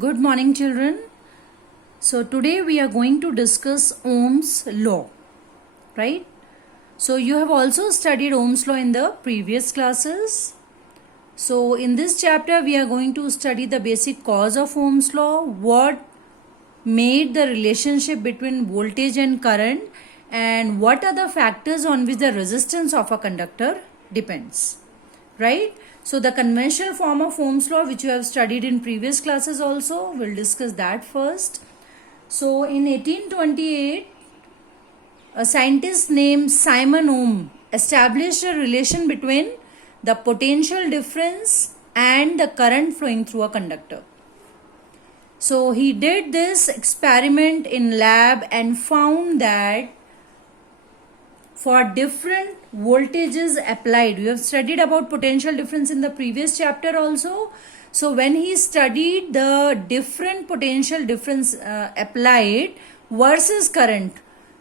Good morning, children. So today we are going to discuss Ohm's law, right? So you have also studied Ohm's law in the previous classes. So in this chapter we are going to study the basic cause of Ohm's law, what made the relationship between voltage and current, and what are the factors on which the resistance of a conductor depends, right? So the conventional form of Ohm's law, which you have studied in previous classes also, we'll discuss that first. So in 1828, a scientist named Simon Ohm established a relation between the potential difference and the current flowing through a conductor. So he did this experiment in lab and found that for different voltages applied, we have studied about potential difference in the previous chapter also. So when he studied the different potential difference applied versus current,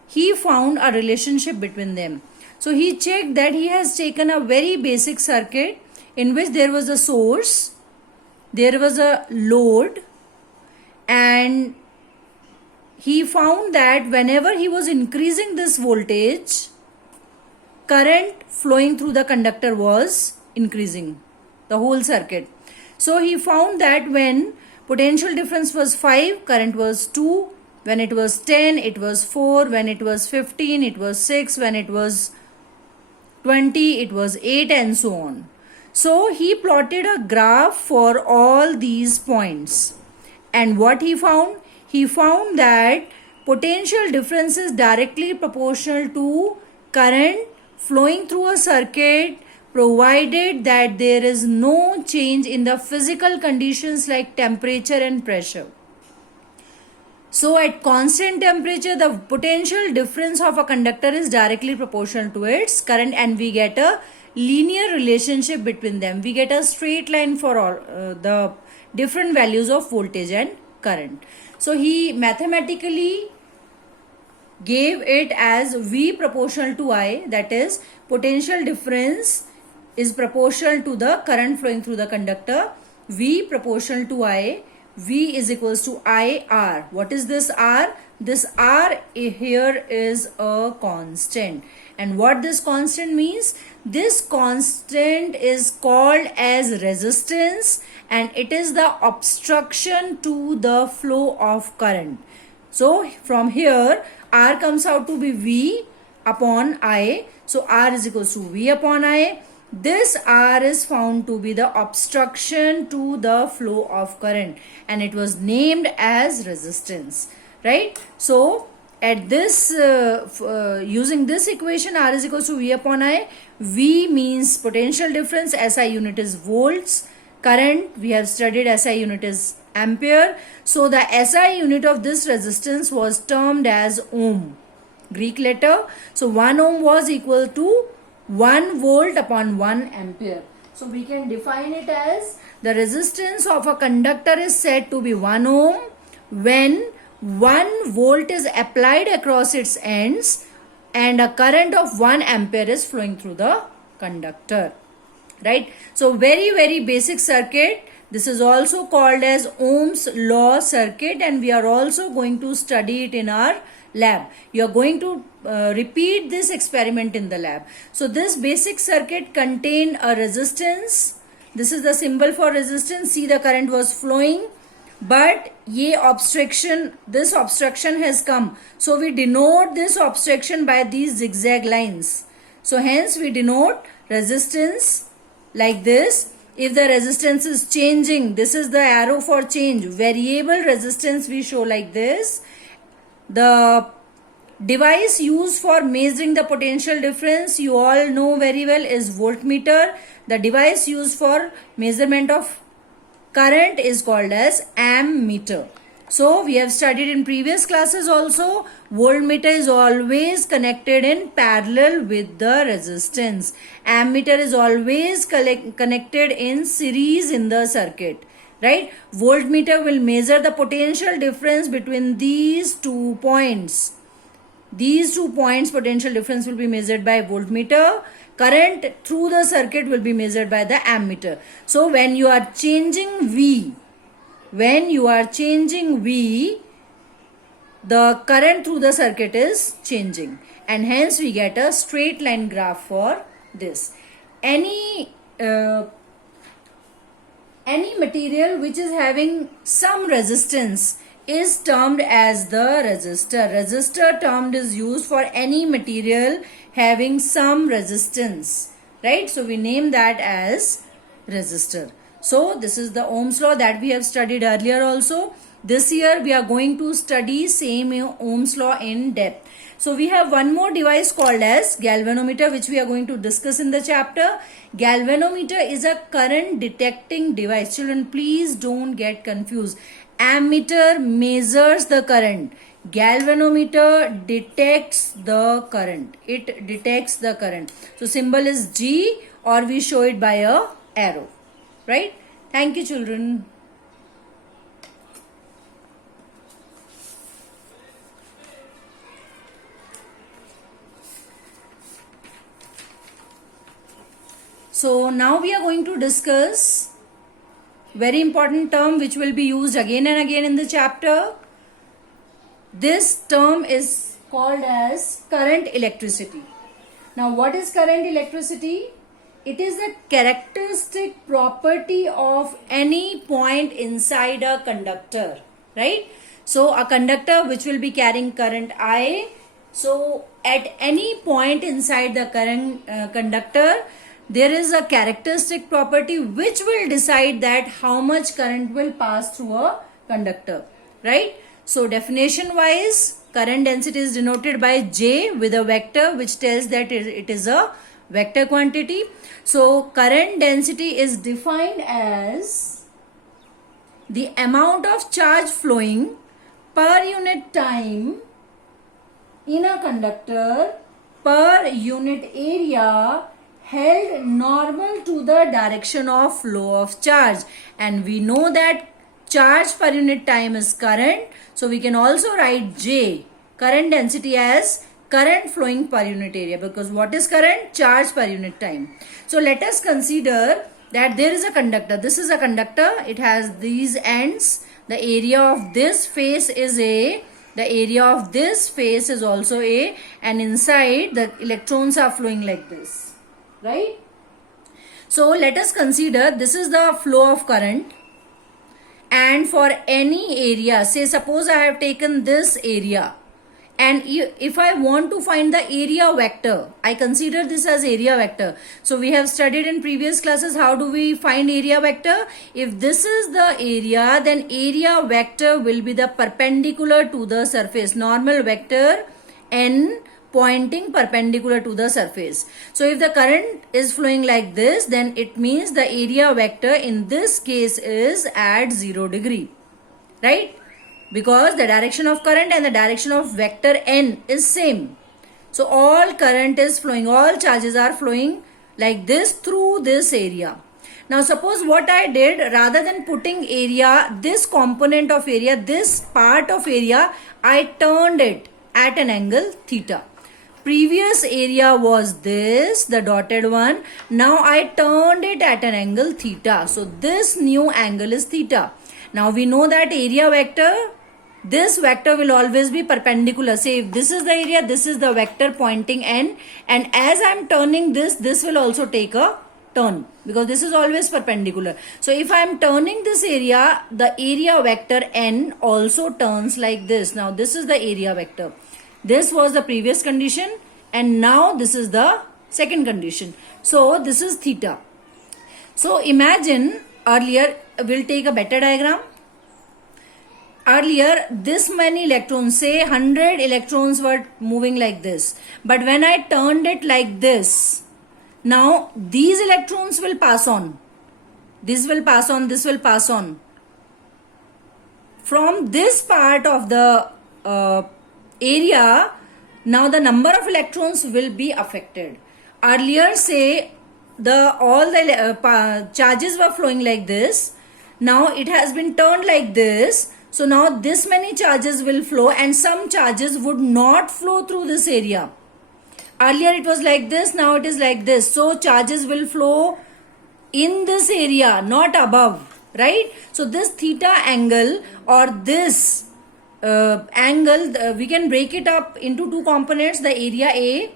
he found a relationship between them. So he checked that he has taken a very basic circuit in which there was a source, there was a load, and he found that whenever he was increasing this voltage, current flowing through the conductor was increasing, the whole circuit. So he found that when potential difference was 5, current was 2. When it was 10, it was 4. When it was 15, it was 6. When it was 20, it was 8, and so on. So he plotted a graph for all these points. And what he found? He found that potential difference is directly proportional to current flowing through a circuit, provided that there is no change in the physical conditions like temperature and pressure. So at constant temperature, the potential difference of a conductor is directly proportional to its current, and we get a linear relationship between them. We get a straight line for all the different values of voltage and current. So he mathematically gave it as V proportional to I, that is potential difference is proportional to the current flowing through the conductor. V proportional to I, V is equals to IR. What is this R? This R here is a constant. And what this constant means? This constant is called as resistance, and it is the obstruction to the flow of current. So from here, R comes out to be V upon I. So R is equals to V upon I. This R is found to be the obstruction to the flow of current, and it was named as resistance, right? So at this using this equation, R is equals to V upon I. V means potential difference, SI unit is volts. Current, we have studied SI unit is ampere. So the SI unit of this resistance was termed as ohm, Greek letter. So 1 ohm was equal to 1 volt upon 1 ampere. So we can define it as the resistance of a conductor is said to be 1 ohm when 1 volt is applied across its ends and a current of 1 ampere is flowing through the conductor, right? So very basic circuit. This is also called as Ohm's law circuit, and we are also going to study it in our lab. You are going to repeat this experiment in the lab. So this basic circuit contained a resistance. This is the symbol for resistance. See, the current was flowing, but this obstruction has come. So we denote this obstruction by these zigzag lines. So hence we denote resistance like this. If the resistance is changing, this is the arrow for change. Variable resistance we show like this. The device used for measuring the potential difference, you all know very well, is voltmeter. The device used for measurement of current is called as ammeter. So we have studied in previous classes also, voltmeter is always connected in parallel with the resistance. Ammeter is always connected in series in the circuit, right? Voltmeter will measure the potential difference between these 2 points. These 2 points potential difference will be measured by voltmeter. Current through the circuit will be measured by the ammeter. So when you are changing V, When you are changing V, the current through the circuit is changing, and hence we get a straight line graph for this. Any material which is having some resistance is termed as the resistor. Resistor termed is used for any material having some resistance, right? So we name that as resistor. So this is the Ohm's law that we have studied earlier also. This year we are going to study same Ohm's law in depth. So we have one more device called as galvanometer, which we are going to discuss in the chapter. Galvanometer is a current detecting device. Children, please don't get confused. Ammeter measures the current. Galvanometer detects the current. It detects the current. So symbol is G, or we show it by a arrow. Right? Thank you, children. So now we are going to discuss very important term which will be used again and again in the chapter. This term is called as current electricity. Now what is current electricity? It is a characteristic property of any point inside a conductor, right? So a conductor which will be carrying current I. So at any point inside the current conductor, there is a characteristic property which will decide that how much current will pass through a conductor, right? So definition wise, current density is denoted by J with a vector which tells that it is a vector quantity. So current density is defined as the amount of charge flowing per unit time in a conductor per unit area held normal to the direction of flow of charge. And we know that charge per unit time is current. So we can also write J, current density, as current flowing per unit area, because what is current? Charge per unit time. So let us consider that there is a conductor. This is a conductor. It has these ends. The area of this face is A. The area of this face is also A. And inside the electrons are flowing like this. Right? So let us consider this is the flow of current, and for any area, say suppose I have taken this area, and if I want to find the area vector, I consider this as area vector. So we have studied in previous classes how do we find area vector. If this is the area, then area vector will be the perpendicular to the surface, normal vector n pointing perpendicular to the surface. So if the current is flowing like this, then it means the area vector in this case is at 0 degree, right? Because the direction of current and the direction of vector n is same. So all current is flowing, all charges are flowing like this through this area. Now suppose what I did, rather than putting area, this component of area, this part of area, I turned it at an angle theta. Previous area was this, the dotted one. Now I turned it at an angle theta. So this new angle is theta. Now we know that area vector, this vector will always be perpendicular. Say if this is the area, this is the vector pointing n, and as I am turning this, this will also take a turn because this is always perpendicular. So if I am turning this area, the area vector n also turns like this. Now this is the area vector. This was the previous condition, and now this is the second condition. So this is theta. So imagine earlier, we'll take a better diagram. Earlier this many electrons, say 100 electrons were moving like this. But when I turned it like this, now these electrons will pass on. This will pass on, this will pass on. From this part of the area, now the number of electrons will be affected. Earlier, say all the charges were flowing like this. Now it has been turned like this. So now this many charges will flow, and some charges would not flow through this area. Earlier it was like this, now it is like this. So charges will flow in this area, not above. right? So this theta angle or this angle, we can break it up into two components. The area A,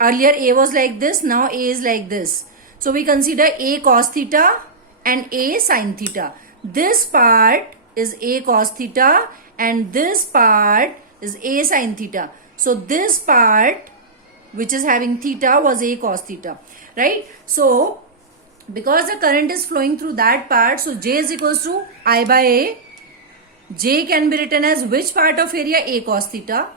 earlier A was like this, now A is like this. So we consider A cos theta and A sin theta. This part is A cos theta and this part is A sin theta. So this part which is having theta was A cos theta, right? So because the current is flowing through that part, so J is equals to I by A. J can be written as which part of area? A cos theta.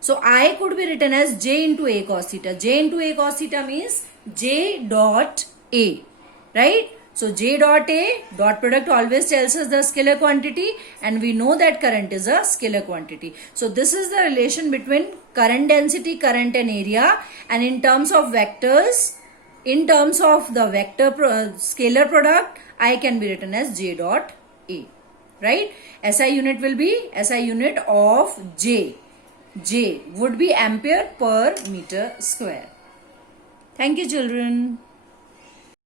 So I could be written as J into A cos theta. J into A cos theta means J dot A, right? So J dot A, dot product always tells us the scalar quantity, and we know that current is a scalar quantity. So this is the relation between current density, current and area, and in terms of vectors, in terms of the vector scalar product, I can be written as J dot A, right? SI unit will be SI unit of J. J would be ampere per meter square. Thank you, children.